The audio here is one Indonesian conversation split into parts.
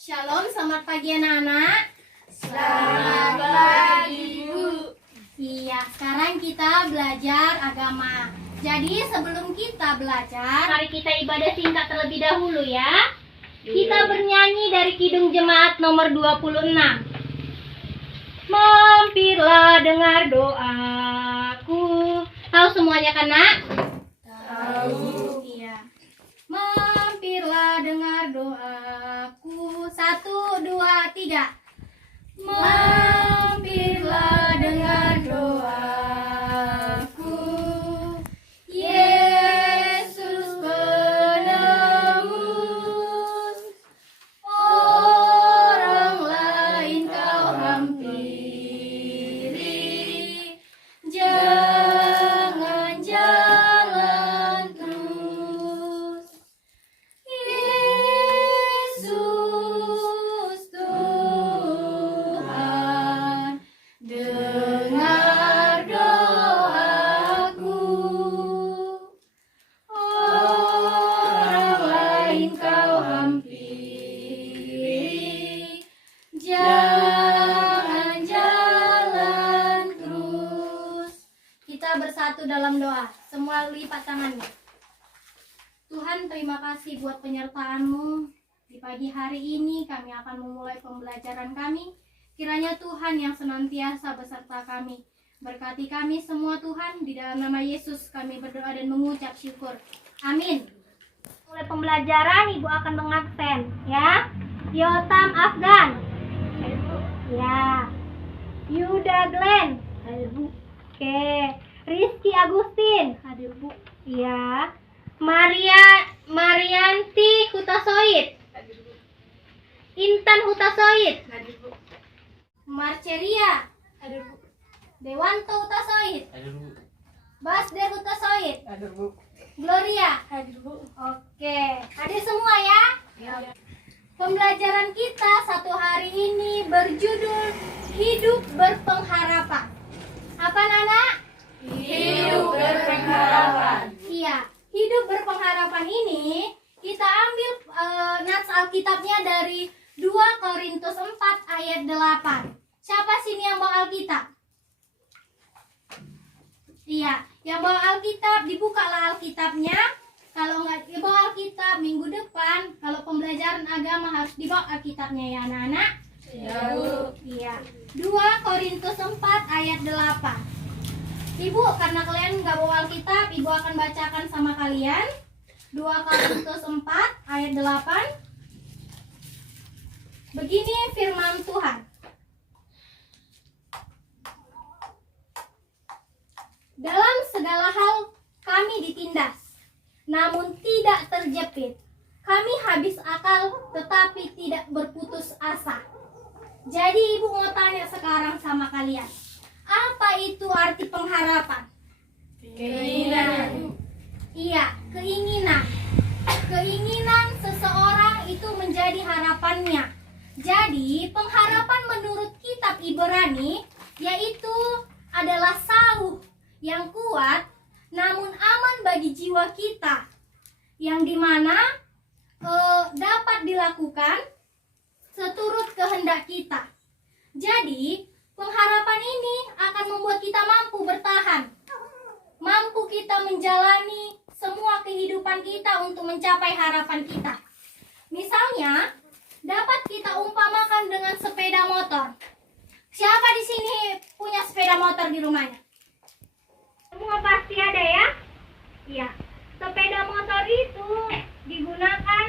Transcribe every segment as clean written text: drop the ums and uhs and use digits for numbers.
Shalom, selamat pagi anak-anak. Selamat pagi, Bu. Iya, sekarang kita belajar agama. Jadi sebelum kita belajar, mari kita ibadah singkat terlebih dahulu ya. Kita bernyanyi dari Kidung Jemaat nomor 26. Mampirlah dengar doaku. Tahu semuanya kan, Nak? Tahu. Iya. Mampirlah dengar doaku. 1, 2, 3. Mampirlah dengar doaku, Yesus penebus. Orang lain kau hampiri, jangan jalan terus. Yesus Tuhan, dengar doaku. Orang lain kau hampiri, jangan jalan terus. Kita bersatu dalam doa. Semua lipat tangannya. Tuhan, terima kasih buat penyertaan-Mu. Di pagi hari ini kami akan memulai pembelajaran kami. Kiranya Tuhan yang senantiasa beserta kami. Berkati kami semua Tuhan, di dalam nama Yesus kami berdoa dan mengucap syukur. Amin. Mulai pembelajaran Ibu akan mengabsen ya. Yotam Afgan. Ya. Yuda Glenn. Hadir, Bu. Oke. Rizky Agustin. Hadir, Bu. Ya. Marianti Hutasoid. Intan Hutasoid. Hadir, Bu. Marceria. Hadir, Bu. Dewanto Hutasoid. Hadir, Bu. Basder Hutasoid. Hadir, Bu. Gloria. Hadir, Bu. Oke, hadir semua ya. Ya. Pembelajaran kita satu hari ini berjudul Hidup Berpengharapan. Apa, Nana? Hidup berpengharapan. Iya, hidup berpengharapan ini kita ambil nats Alkitabnya dari 2 Korintus 4 ayat 8. Siapa sini yang bawa Alkitab? Iya, yang bawa Alkitab, dibukalah Alkitabnya. Kalau nggak dibawa Alkitab minggu depan, kalau pembelajaran agama harus dibawa Alkitabnya ya anak-anak. Ya, Bu. Iya, 2 Korintus 4 ayat 8. Ibu, karena kalian nggak bawa Alkitab, Ibu akan bacakan sama kalian. 2 Korintus 4 ayat 8. Begini firman Tuhan. Dalam segala hal kami ditindas, namun tidak terjepit. Kami habis akal tetapi tidak berputus asa. Jadi Ibu mau tanya sekarang sama kalian. Apa itu arti pengharapan? Keinginan. Iya, keinginan. Keinginan seseorang itu menjadi harapannya. Jadi, pengharapan menurut kitab Ibrani yaitu adalah sauh yang kuat namun aman bagi jiwa kita, yang dimana dapat dilakukan seturut kehendak kita. Jadi, pengharapan ini akan membuat kita mampu bertahan, mampu kita menjalani semua kehidupan kita untuk mencapai harapan kita. Misalnya, dapat kita umpamakan dengan sepeda motor. Siapa di sini punya sepeda motor di rumahnya? Semua pasti ada ya? Iya. Sepeda motor itu digunakan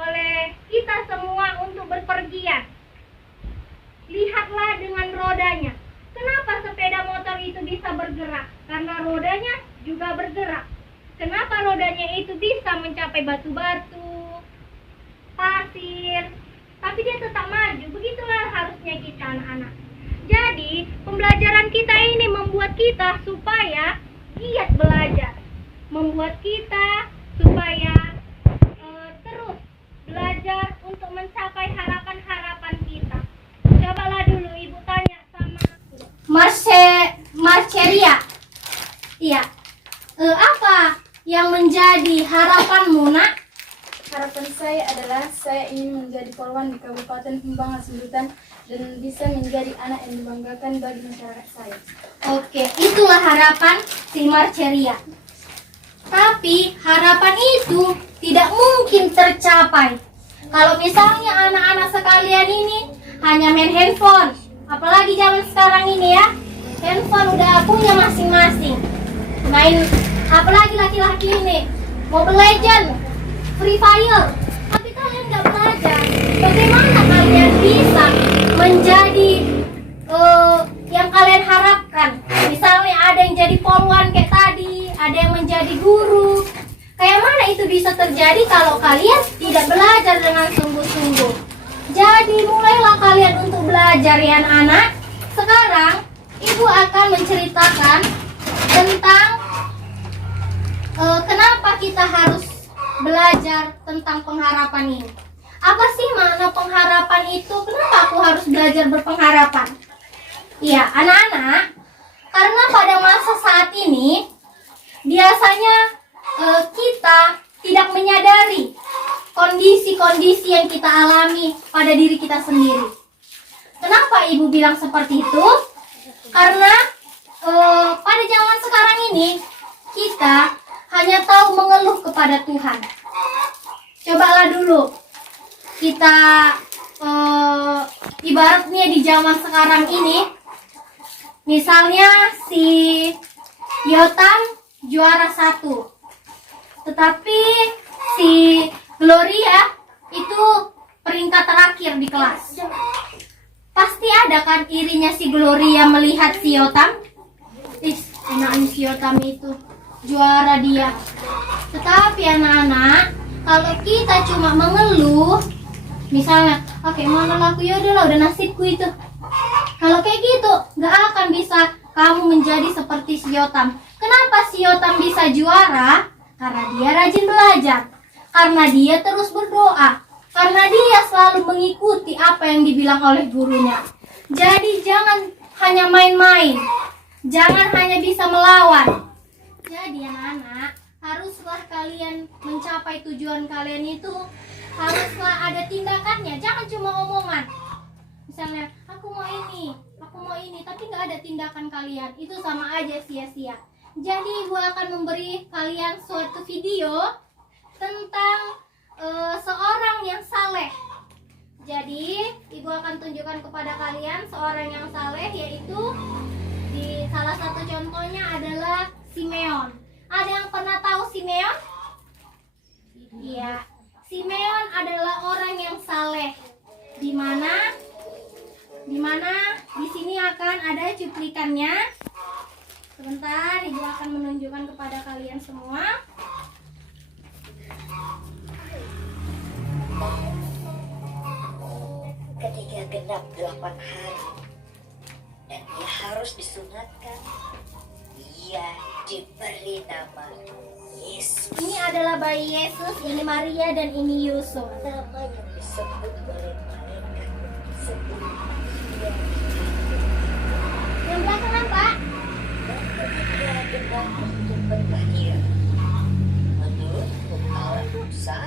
oleh kita semua untuk berpergian. Lihatlah dengan rodanya. Kenapa sepeda motor itu bisa bergerak? Karena rodanya juga bergerak. Kenapa rodanya itu bisa mencapai batu-batu, pasir, tapi dia tetap maju? Begitulah harusnya kita anak-anak. Jadi, pembelajaran kita ini membuat kita supaya giat belajar. Membuat kita supaya terus belajar untuk mencapai harapan-harapan kita. Cobalah dulu Ibu tanya sama Marceria. Iya. Apa yang menjadi harapanmu, Nak? Harapan saya adalah saya ingin menjadi polwan di Kabupaten Pembang Hasundutan dan bisa menjadi anak yang dibanggakan bagi masyarakat saya. Oke, itulah harapan si Marceria. Tapi harapan itu tidak mungkin tercapai kalau misalnya anak-anak sekalian ini hanya main handphone. Apalagi zaman sekarang ini ya, handphone udah punya masing-masing. Main, apalagi laki-laki ini, Mobile Legend, Free Fire. Tapi kalian nggak belajar bagaimana kalian bisa menjadi yang kalian harapkan. Misalnya ada yang jadi polwan kayak tadi, ada yang menjadi guru. Kayak mana itu bisa terjadi kalau kalian tidak belajar dengan sungguh-sungguh? Jadi mulailah kalian untuk belajar ya anak-anak. Sekarang ibu akan menceritakan tentang kenapa kita harus belajar tentang pengharapan ini. Apa sih makna pengharapan itu? Kenapa aku harus belajar berpengharapan? Iya, anak-anak, karena pada masa saat ini biasanya kita tidak menyadari kondisi-kondisi yang kita alami pada diri kita sendiri. Kenapa ibu bilang seperti itu? Karena pada zaman sekarang ini kita hanya tahu mengeluh kepada Tuhan. Cobalah dulu kita ibaratnya di zaman sekarang ini, misalnya si Yotam juara 1, tetapi si Gloria itu peringkat terakhir di kelas. Pasti ada kan irinya si Gloria melihat si Yotam. Enaknya si Yotam itu juara dia. Tetapi anak-anak, kalau kita cuma mengeluh, misalnya, oke, mana laku, ya udah nasibku itu. Kalau kayak gitu, nggak akan bisa kamu menjadi seperti si Yotam. Kenapa si Yotam bisa juara? Karena dia rajin belajar, karena dia terus berdoa, karena dia selalu mengikuti apa yang dibilang oleh gurunya. Jadi jangan hanya main-main, jangan hanya bisa melawan. Jadi anak-anak, haruslah kalian mencapai tujuan kalian itu, haruslah ada tindakannya, jangan cuma omongan. Misalnya, aku mau ini, tapi nggak ada tindakan kalian, itu sama aja sia-sia. Jadi ibu akan memberi kalian suatu video tentang seorang yang saleh. Jadi ibu akan tunjukkan kepada kalian seorang yang saleh, yaitu di salah satu contohnya adalah Simeon. Ada yang pernah tahu Simeon? Iya, Simeon adalah orang yang saleh. Di mana di sini akan ada cuplikannya. Sebentar, ibu akan menunjukkan kepada kalian semua. Ketika genap 8 hari dan ia harus disunatkan, ia diberi nama Yesus. Ini adalah bayi Yesus, ini Maria dan ini Yusuf. Nama yang disebut oleh malaikat sebelum ia Yang belakangan, Pak. dan ketika genap untuk berlahir. Menurut pengetahuan Musa,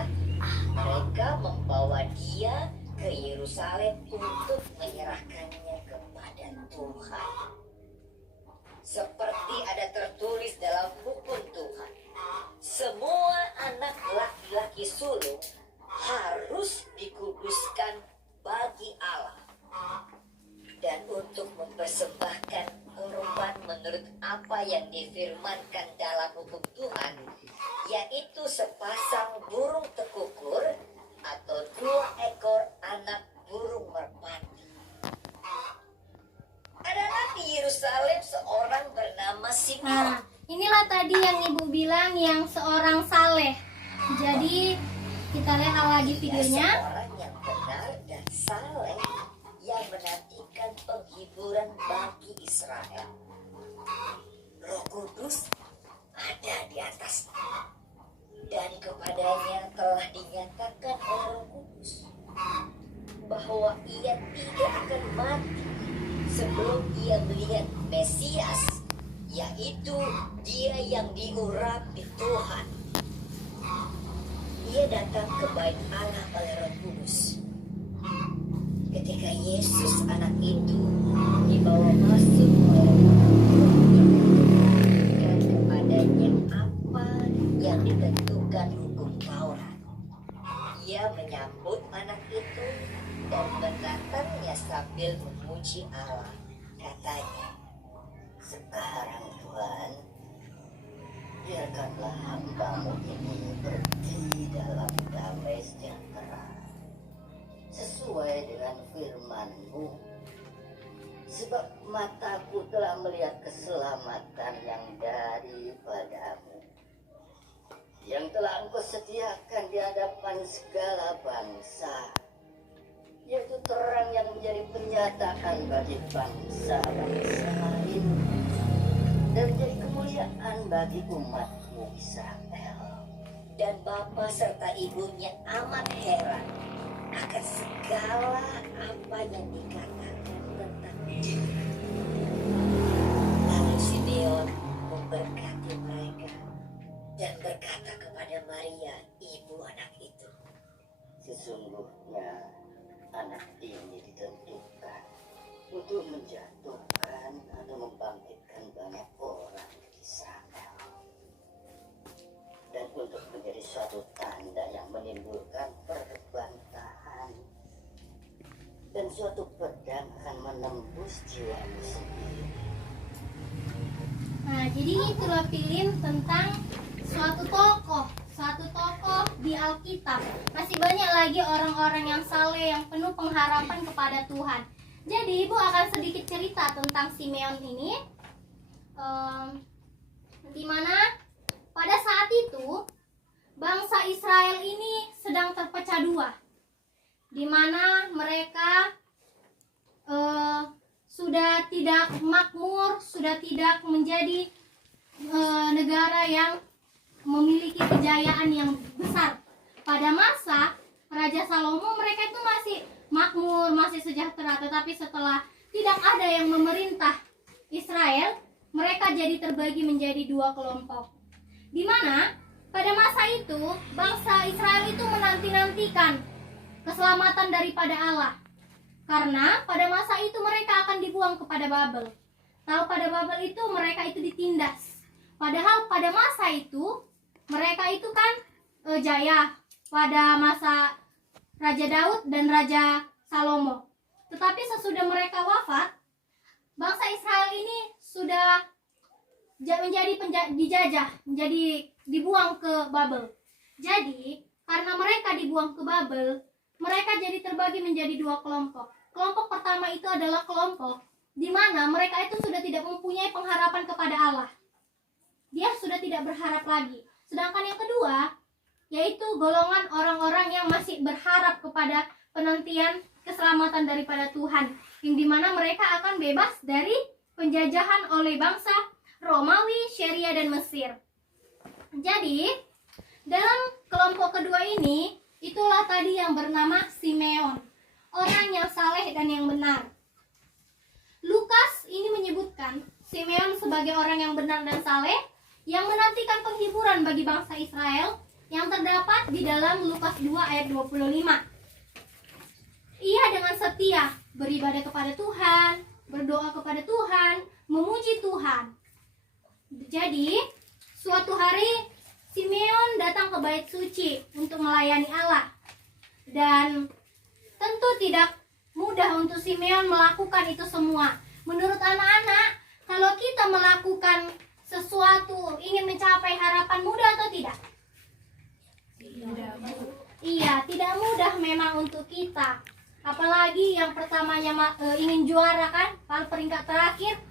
mereka membawa dia ke Yerusalem untuk menyerahkannya kepada Tuhan. Seperti ada tertulis dalam hukum Tuhan, semua anak laki-laki sulung harus dikuduskan bagi Allah. Dan untuk mempersembahkan korban menurut apa yang difirmankan dalam hukum Tuhan, yaitu sepasang burung tekukur atau 2 ekor anak burung merpati. Adalah di Yerusalem seorang bernama Simeon. Nah, inilah tadi yang ibu bilang yang seorang saleh. Jadi kita lihat lagi videonya. Seorang yang benar dan saleh yang menantikan penghiburan bagi Israel. Roh Kudus ada di atasnya, dan kepadanya telah dinyatakan oleh Roh Kudus bahwa ia tidak akan mati sebelum ia melihat Mesias, yaitu dia yang diurapi Tuhan. Ia datang ke bait Allah oleh Roh Kudus Yesus. Ketika Yesus anak itu dibawa masuk oleh dan kepadanya apa yang ditentukan hukum Taurat. Ia menyambut anak itu dan menatangnya sambil memuji Allah. Katanya, "Sekarang Tuhan, biarkanlah hamba-Mu ini pergi dalam damai sejahtera, sesuai dengan firman-Mu. Sebab mataku telah melihat keselamatan yang daripadamu, yang telah Engkau sediakan di hadapan segala bangsa, yaitu terang yang menjadi penyataan bagi bangsa-bangsa lain, dan menjadi kemuliaan bagi umat-Mu Israel." Dan bapa serta ibunya amat heran akan segala apa yang dikatakan tentang dia. Lalu Simeon memberkati mereka dan berkata kepada Maria, ibu anak itu, "Sesungguhnya anak ini ditentukan untuk menjatuhkan atau membangkitkan banyak orang di Israel, dan untuk menjadi suatu tanda yang menimbulkan perbantahan, dan suatu pedang akan menembus jiwamu sendiri." Nah, jadi itulah film tentang suatu tokoh di Alkitab. Masih banyak lagi orang-orang yang saleh, yang penuh pengharapan kepada Tuhan. Jadi ibu akan sedikit cerita tentang Simeon ini, di mana pada saat itu bangsa Israel ini sedang terpecah dua, di mana mereka sudah tidak makmur, sudah tidak menjadi negara yang memiliki kejayaan yang besar. Pada masa Raja Salomo mereka itu masih makmur, masih sejahtera, tetapi setelah tidak ada yang memerintah Israel, mereka jadi terbagi menjadi dua kelompok. Di mana pada masa itu bangsa Israel itu menanti-nantikan keselamatan daripada Allah. Karena pada masa itu mereka akan dibuang kepada Babel. Tahu pada Babel itu mereka itu ditindas. Padahal pada masa itu mereka itu kan jaya pada masa Raja Daud dan Raja Salomo. Tetapi sesudah mereka wafat, bangsa Israel ini sudah menjadi dijajah, menjadi dibuang ke Babel. Jadi karena mereka dibuang ke Babel, mereka jadi terbagi menjadi dua kelompok. Kelompok pertama itu adalah kelompok di mana mereka itu sudah tidak mempunyai pengharapan kepada Allah. Dia sudah tidak berharap lagi. Sedangkan yang kedua, yaitu golongan orang-orang yang masih berharap kepada penantian keselamatan daripada Tuhan, yang dimana mereka akan bebas dari penjajahan oleh bangsa Romawi, Syria, dan Mesir. Jadi dalam kelompok kedua ini, itulah tadi yang bernama Simeon, orang yang saleh dan yang benar. Lukas ini menyebutkan Simeon sebagai orang yang benar dan saleh, yang menantikan penghiburan bagi bangsa Israel, yang terdapat di dalam Lukas 2 ayat 25. Ia dengan setia beribadah kepada Tuhan, berdoa kepada Tuhan, memuji Tuhan. Jadi suatu hari Simeon datang ke bait suci untuk melayani Allah. Dan tentu tidak mudah untuk Simeon melakukan itu semua. Menurut anak-anak, kalau kita melakukan sesuatu, ingin mencapai harapan, mudah atau tidak? Iya, tidak mudah memang untuk kita. Apalagi yang pertamanya ingin juara kan, kalau peringkat terakhir,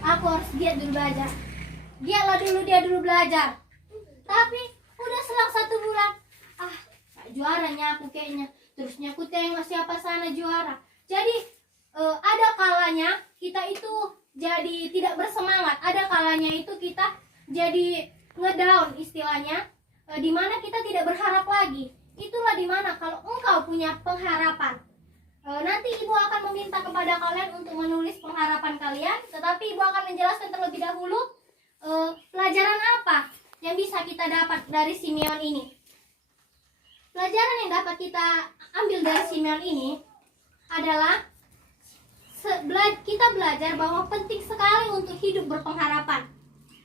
aku harus giat dulu belajar. Giatlah dulu, dia dulu belajar. Tapi udah selang 1 bulan, juaranya aku kayaknya. Terusnya aku tengok siapa sana juara. Jadi ada kalanya kita itu jadi tidak bersemangat. Ada kalanya itu kita jadi ngedown istilahnya, dimana kita tidak berharap lagi. Itulah dimana kalau engkau punya pengharapan, nanti ibu akan meminta kepada kalian untuk menulis pengharapan kalian. Tetapi ibu akan menjelaskan terlebih dahulu pelajaran apa yang bisa kita dapat dari Simeon ini. Pelajaran yang dapat kita ambil dari Simeon ini adalah kita belajar bahwa penting sekali untuk hidup berpengharapan,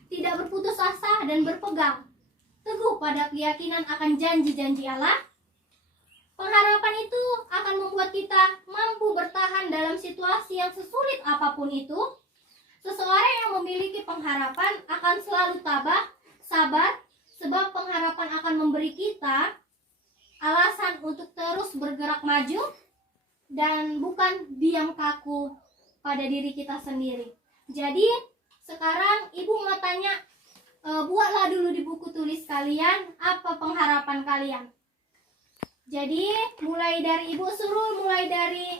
tidak berputus asa dan berpegang teguh pada keyakinan akan janji-janji Allah. Pengharapan itu akan membuat kita mampu bertahan dalam situasi yang sesulit apapun itu. Seseorang yang memiliki pengharapan akan selalu tabah, sabar, sebab pengharapan akan memberi kita alasan untuk terus bergerak maju dan bukan diam kaku pada diri kita sendiri. Jadi sekarang ibu mau tanya, buatlah dulu di buku tulis kalian apa pengharapan kalian. Jadi mulai dari ibu, suruh mulai dari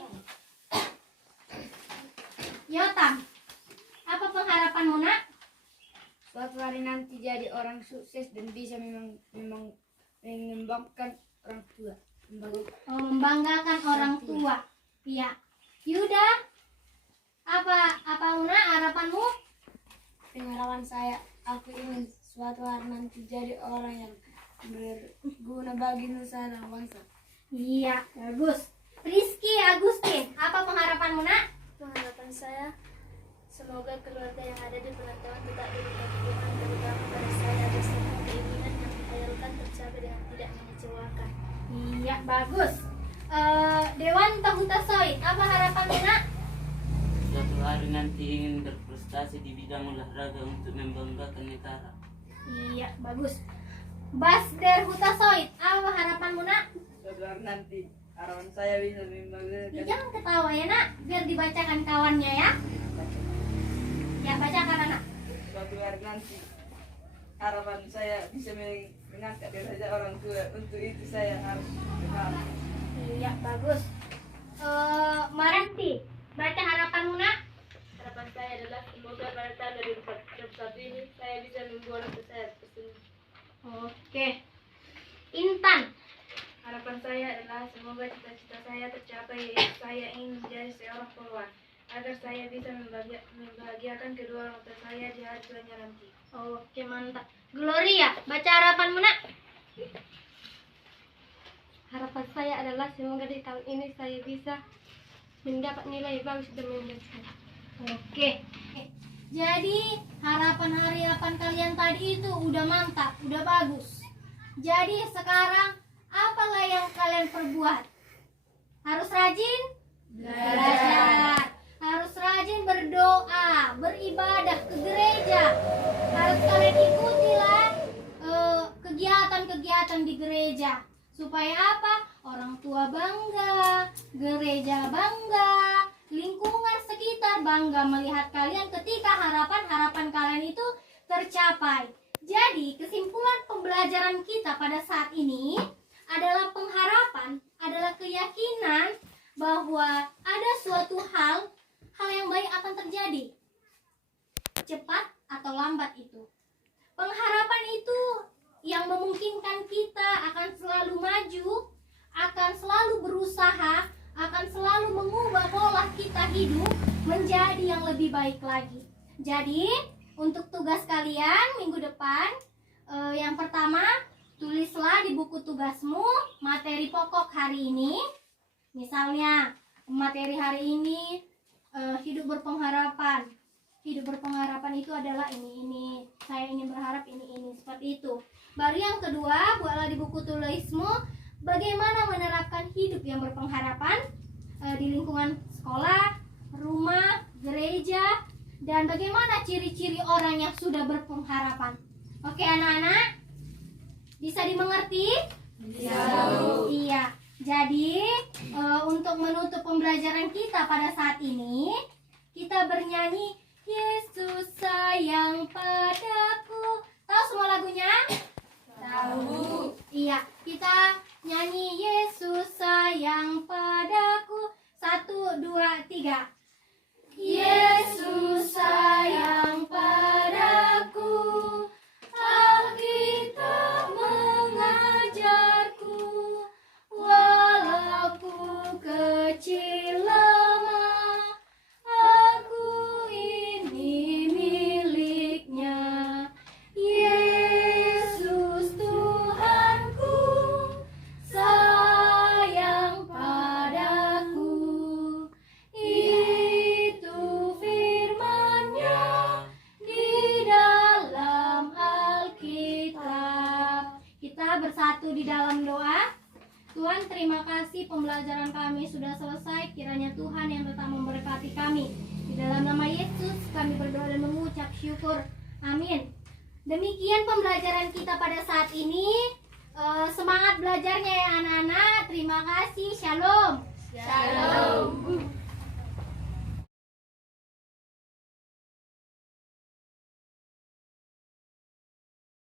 Yotam. Apa pengharapanmu, nak? Suatu hari nanti jadi orang sukses dan bisa mengembangkan orang tua. Membanggakan orang tua. Iya. Yuda, apa Una harapanmu? Pengharapan saya, aku ingin suatu hari nanti jadi orang yang berguna bagi nusa dan bangsa. Iya, bagus. Rizky Agustin, apa pengharapanmu, nak? Pengharapan saya, semoga keluarga yang ada di perantauan tetap diberikan Tuhan, terutama pada saya ada semua keinginan yang dihayalkan tercapai dengan tidak mengecewakan. Iya, bagus. Dewan Tahuta Soid, apa harapanmu, nak? Suatu hari nanti ingin berprestasi di bidang olahraga untuk membanggakan negara. Iya, bagus. Basder Huta Soid, apa harapanmu, nak? Suatu hari nanti harapan saya bisa membanggakan. Jangan ketawa ya, nak, biar dibacakan kawannya ya. Ya, bacakan, anak. Suatu hari nanti harapan saya bisa mengangkat derajat orang tua. Untuk itu saya harus berharap. Iya, bagus. Maranti, baca harapanmu, nak. Harapan saya adalah semoga pada tahun 2021 ini saya bisa membuat saya tersendiri. Oke. Intan, Harapan saya adalah semoga cita-cita saya tercapai. Saya ingin menjadi seorang poluan agar saya bisa membahagiakan kedua orang tua saya di hari tuanya nanti. oke, mantap. Gloria, baca harapanmu, nak. Harapan saya adalah semoga di tahun ini saya bisa mendapat nilai bagus dan memuaskan. Oke. Jadi harapan kalian tadi itu udah mantap, udah bagus. Jadi sekarang apalah yang kalian perbuat? Harus rajin belajar, harus rajin berdoa, beribadah ke gereja. Harus kalian ikutilah kegiatan-kegiatan di gereja. Supaya apa? Orang tua bangga, gereja bangga, lingkungan sekitar bangga melihat kalian ketika harapan-harapan kalian itu tercapai. Jadi kesimpulan pembelajaran kita pada saat ini adalah pengharapan, adalah keyakinan bahwa ada suatu hal yang baik akan terjadi, cepat atau lambat itu. Pengharapan itu yang memungkinkan kita akan selalu maju, akan selalu berusaha, akan selalu mengubah pola kita hidup menjadi yang lebih baik lagi. Jadi untuk tugas kalian minggu depan, yang pertama, tulislah di buku tugasmu materi pokok hari ini. Misalnya materi hari ini hidup berpengharapan. Hidup berpengharapan itu adalah ini. Saya ingin berharap ini seperti itu. Baru yang kedua, buatlah di buku tulismu bagaimana menerapkan hidup yang berpengharapan di lingkungan sekolah, rumah, gereja, dan bagaimana ciri-ciri orang yang sudah berpengharapan. Oke anak-anak, bisa dimengerti? Bisa. Iya. Jadi untuk menutup pembelajaran kita pada saat ini, kita bernyanyi Yesus sayang padaku. Tahu semua lagunya? Tahu. Iya, kita nyanyi Yesus sayang padaku. 1, 2, 3. Yesus sayang padaku, Alkitab mengajarku, walau ku kecil lemah, aku ini miliknya. Yesus Tuhanku, bersatu di dalam doa. Tuhan, terima kasih pembelajaran kami sudah selesai. Kiranya Tuhan yang tetap memberkati kami. Di dalam nama Yesus kami berdoa dan mengucap syukur. Amin. Demikian pembelajaran kita pada saat ini. Semangat belajarnya ya anak-anak. Terima kasih. Shalom. Shalom.